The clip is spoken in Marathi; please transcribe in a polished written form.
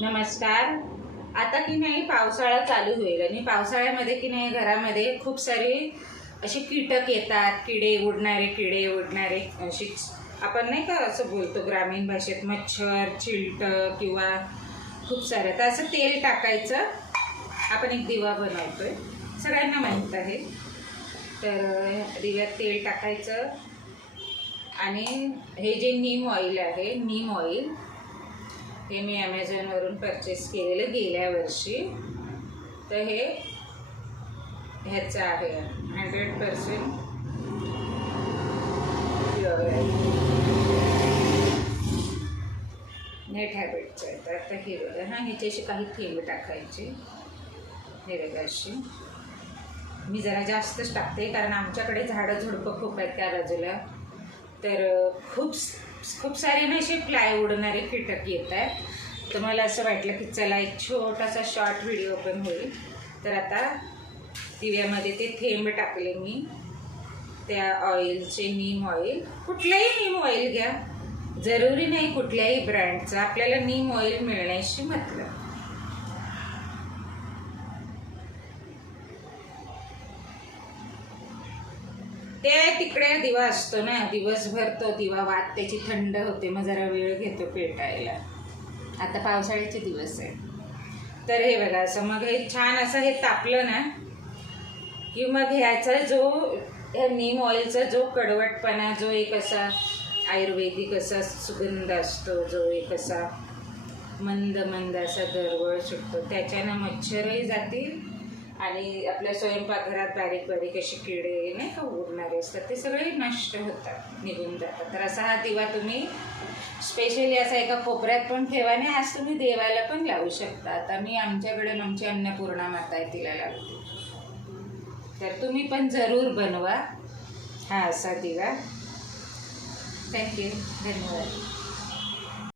नमस्कार। आता की नाही पावसाळा चालू होईल आणि पावसाळ्यामध्ये की नाही घरामध्ये खूप सारे असे कीटक येतात, किडे उडणारे अशी आपण नाही का असं बोलतो ग्रामीण भाषेत, मच्छर, चिलटं किंवा खूप सारे. तर असं तेल टाकायचं. आपण एक दिवा बनवतोय, सगळ्यांना माहीत आहे. तर दिव्यात तेल टाकायचं आणि हे जे नीम ऑइल आहे, नीम ऑइल हे मी ॲमेझॉनवरून परचेस केलेलं गेल्या वर्षी. तर हे ह्याचं आहे 100% प्युअर आहे, नेट हॅबिटचं आहे. तर आता हे बघा, ह्याच्याशी काही थेंब टाकायचे. हे बघा अशी मी जरा जास्तच टाकते, कारण आमच्याकडे झाडं झुडपं खूप आहेत त्या बाजूला. तर खूप सारे ना असे प्लाय उडणारे कीटक येत आहेत. तर मला असं वाटलं की चला एक छोटासा शॉर्ट व्हिडिओ पण होईल. तर आता दिव्यामध्ये ते थेंब टाकले मी त्या ऑइलचे, नीम ऑइल. कुठलंही नीम ऑइल घ्या, जरुरी नाही कुठल्याही ब्रँडचा, आपल्याला नीम ऑइल मिळण्याशी मतलब. ते तिकडे दिवा असतो ना, दिवसभर तो दिवा वात त्याची थंड होते, मग जरा वेळ घेतो पेटायला. आता पावसाळ्याचे दिवस आहे. तर हे बघा असं, मग हे छान असं हे तापलं ना की मग ह्याचा जो ह्या नीम ऑइलचा जो कडवटपणा, जो एक असा आयुर्वेदिक असा सुगंध असतो, जो एक असा मंद मंद असा दरवळ सुटतो, त्याच्यानं मच्छरही जातील आणि आपल्या स्वयंपाकघरात बारीक बारीक असे किडे नाही का उडणारे असतात, ते सगळे नष्ट होतात, निघून जातात. तर असा हा दिवा तुम्ही स्पेशली असा एका कोपऱ्यात पण ठेवा, आणि आज तुम्ही देवाला पण लावू शकता. आता मी आमच्याकडे आमची अन्नपूर्णा माता आहे, तिला लावते. तर तुम्ही पण जरूर बनवा हा असा दिवा. थँक्यू, धन्यवाद.